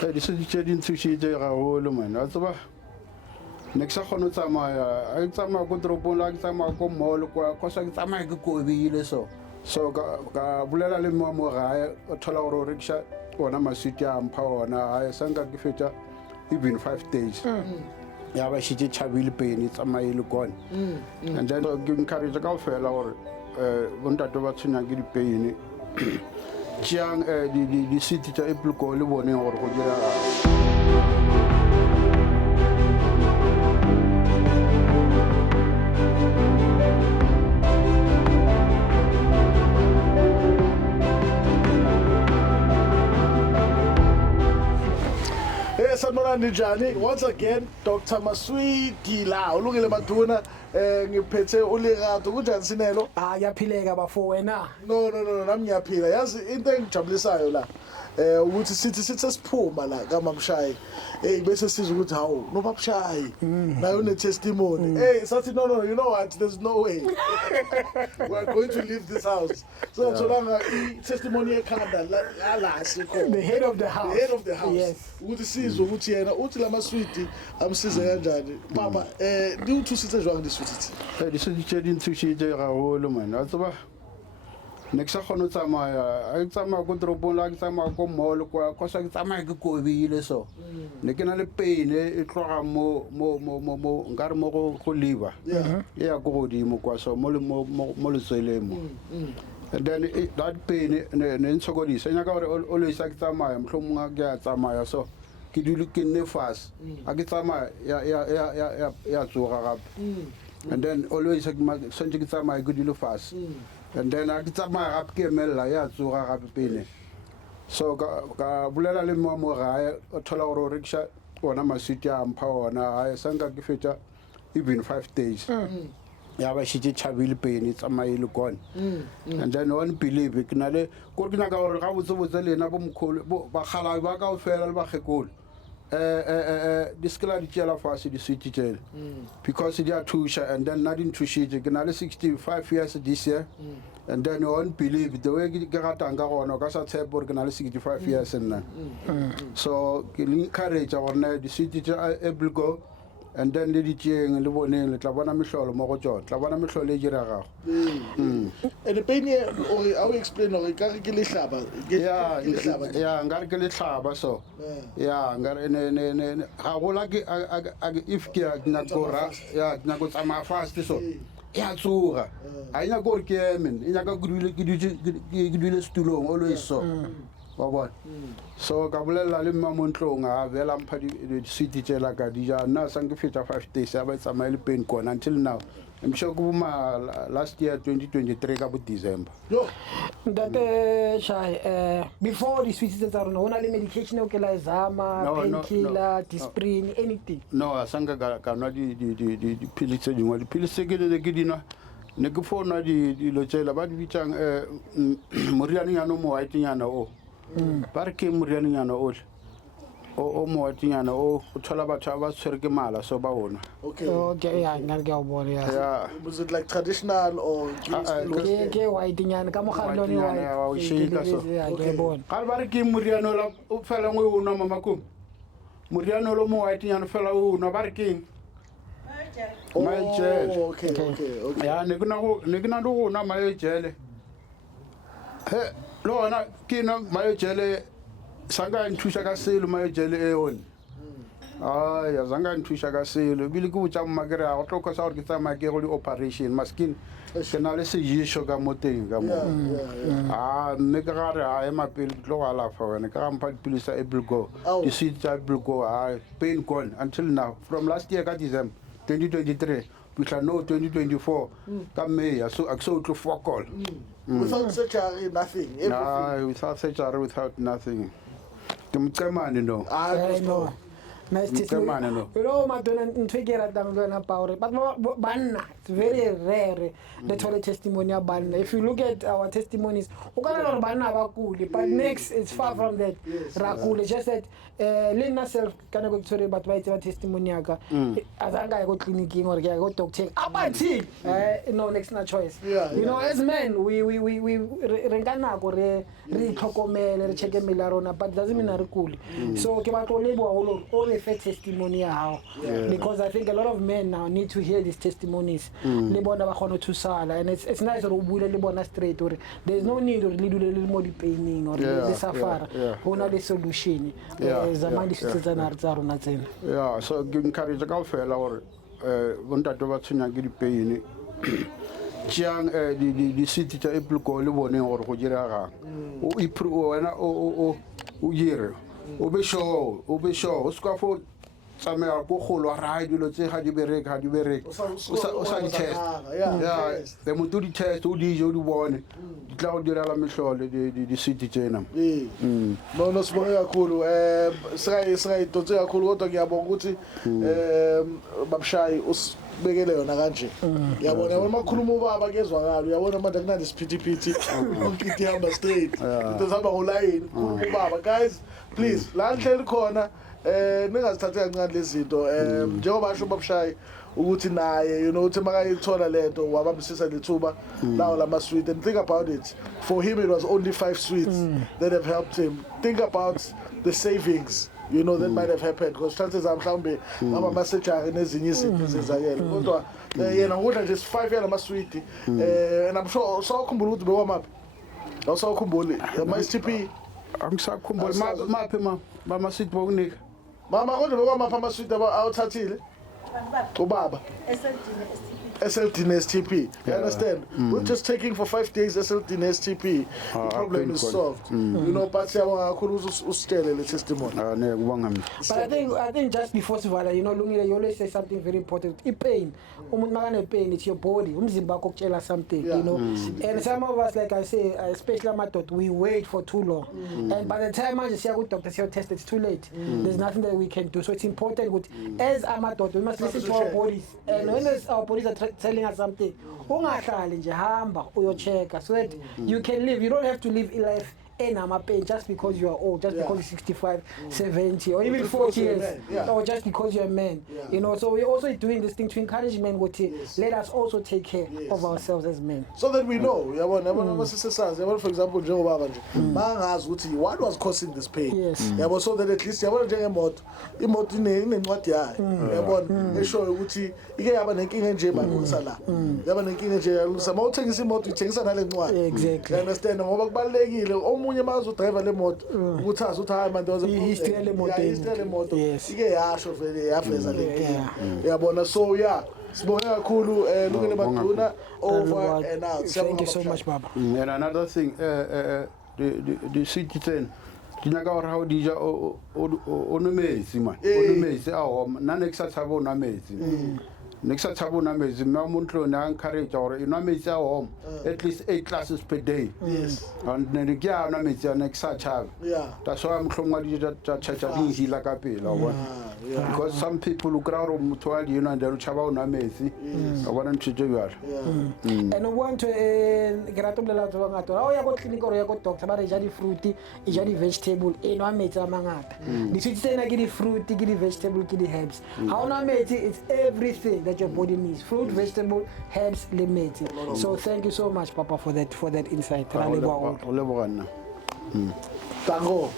Di se di tse di nthušitše gagolo man a tseba ne ke sa kgone go tsamaya a ke tsamaya ko toropong la ke tsamaya ko mall kosa ke tsamaya ke kobile so ka bolela le mme wa mo gae o thola gore o rekiša ona masuti a mpha ona gae sanka ke fetša even 5 days ya ba šitše tšhabile pene tsamaye le kone and then ke encourage ka go fela gore bontate ba tshwenyang ke dipeine tšeang di-city tša Appleco le boneng gore go diragago. Sanibonani njani? Once again Dr. Maswidi la ulungile maduna ngiphethe uLerato kunjani Sinelo? Yaphileka bafo wena. No nami ngiyaphila. Yazi into engijabulisayo la ukuthi sithi sesiphuma la kaMamshayi bese sizwe ukuthi hawu noBabshayi nayo une testimony sathi no you know what, there's no way we are going to leave this house so tholanga i-testimony ekhanda la sikho The head of the house. The head of the house. Yes. Ukuthi sizwe ukuthi yena uthi lamaswidi amsize kanjani baba di uthusitse jwang diswidi Di se di tse di nthušitše gagolo man a tseba ne ke sa kgone go tsamaya a ke tsamaya ko toropong la ke tsamaya ko mall kosa ke tsamaya ke kobile ne ke na le pain e tloga mo nkare mo go liver e ya ko godimo kwa so mo letsweleng mo and then that pain ne ntshokodisa e nyaka gore always a ke tsamaya mohlomongwe ke a tsamaya so ke dule ke nne fast a ke tsamaya ya tsoga gape and then always sentse ke tsamaya ke dule fast and then a ke tsamaya gape ke emelela ya tsoga gape pele so ka bolela le mme wa mo gae o thola gore o rekiša ona masuti a mpha ona gae sanka ke fetša even 5 days ya ba šitše tšhabile pene tsamaye le kone and then one believe ke na le kore ke nyaka gore ga botsebotse lena bagalabi ba ka o fela le bakgekolo di skela di tšela fase di-city tšele because di a thuša and then na di nthušitše ke na le 65 years this year and then you won't believe the way ke ratang ka gona o ka sa tshepe gore ke na le 65 years nna so ke le encourage gore ne di-city tša Appleco and then le di tšeeng le boneng le tla bona mehlolo mo go tšona tla bona mehlolo e diragago and pain or I will explain or ka ke lehlaba ya ngare ke lehlaba so ya ngare ne ga gola ke if ke nyakora ya nyako tsamaya fast so ya tsoga a nya gore ke eme e nyaka ke dule setulong always so wa bona so ka bolela le mma mo ntlong a bela mpha di-city tšela ka dija nna sang ke feta 5 days ya ba tsamaye le pain kona until now I'm sure ke boma last year 2023 ka bo December Ntate Shai before the switches tsa rona hona le medication o ke la izama painkiller disprin anything no asanga ka nwa di pills tse dingwe di pills ke ke dina ne ke fona di lo tšela ba di bitsang moriane yana mo white nyana o ba re ke moriane nyana o mo white nyana o thola batho ba tshwere ke mala so ba ona okay ya ngare ke a bona ya was it like traditional or ke white nyana ka mogalo ne wa shika so ke bona ga ba re ke moriane la o fela ngwe o nwa mamakum moriane lo mo white nyana fela o nwa ba re ke okay ya ne kuna go na mayo jele he lona ke na mayo jele sanga nthusha ka selo mayo jele e on ya zanga nthusha ka selo bile ke botsa mmagere a go tloka sa gore ke tsamaya ke go di operation maskin ke na le sejisho ka moteng ka mo mme ke gare a ema pele ke tlo go alafa wena ke ga mpha dipilisi tsa Appleco di-seed tsa Appleco pain gone until now from last year ka December 2023 fihla no 2024 ka May so a ke so tlo fokol without surgery nothing everything without surgery without nothing ke mcemane no no Nice Mqemane testimony. lo. You know, Madonna, ntwekera tangwana power. But banna, it's very rare the toilet testimony ya banna. If you look at our testimonies, ukana no banna bakuli, but next it's far from that. Rakuli just that Lena self kana go tsore but ba itse testimony yaka. Azanga go clinic or go doctor. Abathi, no next na choice. You know, as men we renkana go re itlhokomele re check emela rona, but doesn't mean re kuli. So ke ba tlo lebo all the testimony how because I think a lot of men now need to hear these testimonies. Le bona ba khona to sala, and it's nice to bule le bona straight or there's no need to do a little more paining or the safari. Hona the solution. Zamani sitsana tsa rona tsena. Yeah, so ke encourage ka fela hore bontate ba tshwenya ke dipain tšeang di city tša Epilco le boneng gore go diragang o improve wena o dire o be sure o ska fo tsamaya go golwa ra dilo tse ga di bereke o sa di test yeah the mo do di test o di jo di bone di tla go direla mehlole di city tsena no sibonge kakhulu sika idotse kakhulu kodwa ngiyabonga ukuthi babshayi bekele yona kanje yabona makhuluma ubaba kezwakala uyabona manje akunandi siphithiphithi onkithi hamba straight into zihamba ngolayini ubaba guys please la nhleli khona ningazithathe kancane lezi zinto njengoba basho babshayi ukuthi naye you know uthi makayithola lento wabambisisa lethuba lawo lama sweet and think about it for him it was only 5 sweets that have helped him. Think about the savings you know that might have happened because chances are mhlawumbe ama-surgery nezinye izinto zenzakele kodwa yena ngudla nje 5 yala ma-sweet and I'm sure sawukhumbula ukuthi bekwamaphi awusawukhumbuli ama-STP angisakhumbula maphi bama-sweet bokunika mama kodwa bekwamaphi ama-sweet awuthathile ubaba SLD and STP. You understand? We're just taking for 5 days SLD and STP. The problem is solved. You know, but the testimony. But I think just before Sivala, you know, Lungile, you always say something very important. Pain. Pain, it's your body. Something, you know. And some of us, like I say, especially my thought, we wait for too long. And by the time I just say, good doctor, say test, it's too late. There's nothing that we can do. So it's important. As I'm a thought, we must listen to our bodies. And when our bodies are telling us something, ungahlali nje hamba uyochecka so that you can live. You don't have to live a life pain just because you are old, just because you're 65, 70, or even 40 years, or just because you're a man. You know, so we're also doing this thing to encourage men to let us also take care of ourselves as men. So that we know, for example, what was causing this pain? So that at least omunye mazo driver le moto ukuthi azuthi hayi manje history le moto ike yasho vele yafeza le yabona so yeah sibonge kakhulu Lungile Maduna over and out. Thank you so much baba. And another thing the citizen dinaka gore ha o dija o nometse man o nometse a home nna ne ke sa tshaba o nometse next time on amazing Mamuntlo na encourage or in amazing home at least 8 classes per day. And then again amazing next time. That's why I'm from church like a pill. Because some people look around mutual you know they'll chaba on amazing. I want to do that. And I want to gratulate to ngato. Oh ya go clinic or ya go doctor ba re ja di fruit, e ja di vegetable e no ametse mangata. Di sitse na ke di fruit, ke di vegetable, ke di herbs. How na ametse it's everything that your body needs: fruit, vegetable, herbs, limits. So thank you so much, Papa, for that insight. Tango.